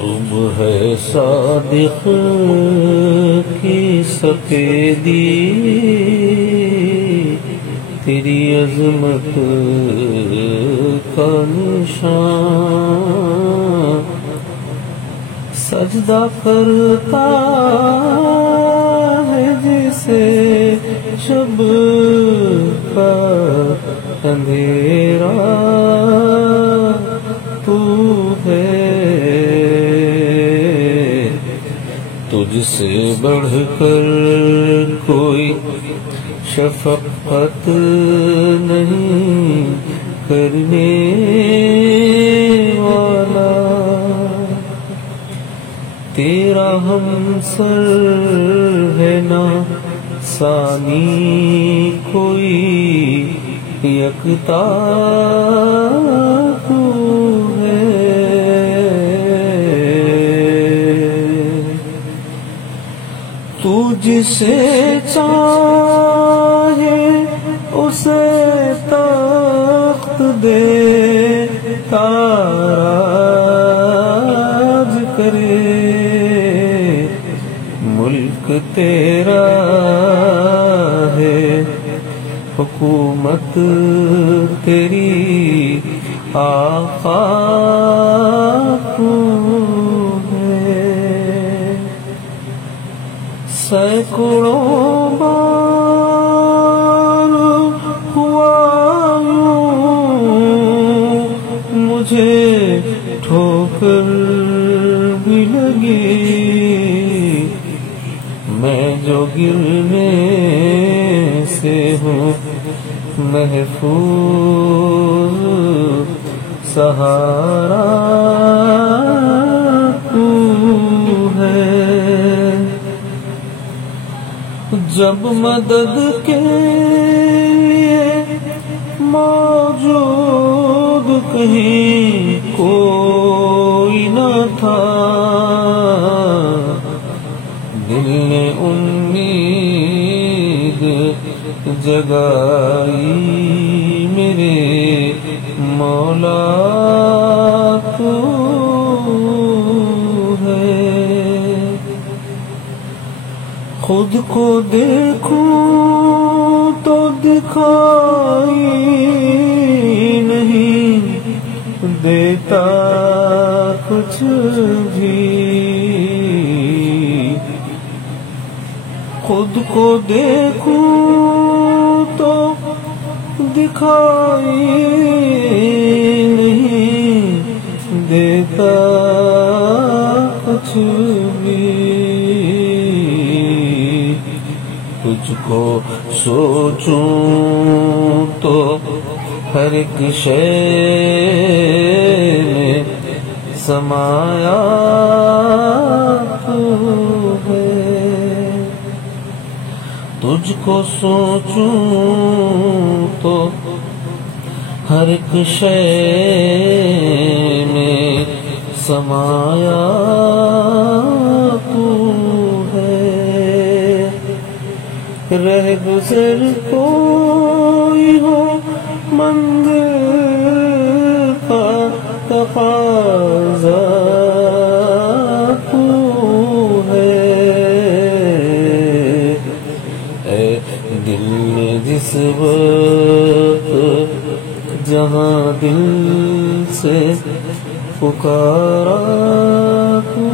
صبح صادق کی سفیدی تیری عظمت کا نشان، سجدہ کرتا ہے جسے شب کا اندھیرا تو ہے، تجھ سے بڑھ کر کوئی شفقت نہیں کرنے والا، تیرا ہمسر ہے نا ثانی کوئی یکتا تو ہے، تو جسے چاہے اسے تخت دے تاراج کرے، ملک تیرا ہے حکومت تیری آقا تو ہے، سینکڑوں بار ہوا یوں مجھے ٹھوکر بھی لگی، میں جو گرنے سے ہوں محفوظ، سہارا تو ہے، جب مدد کے لیے موجود کہیں کوئی نہ تھا، دل نے امید جگائی میرے مولا تو ہے، خود کو دیکھوں تو دکھائی نہیں دیتا کچھ بھی، خود کو دیکھوں تو دکھائی نہیں دیتا کچھ بھی، تجھ کو سوچوں تو ہر ایک شے میں سمایا تو ہے، تجھ کو سوچوں تو ہر ایک شے میں سمایا تو ہے، رہ گزر کوئی ہو منزل کا تقاضا تو ہے، اے دل نے جس وقت جہاں دل سے پکارا تو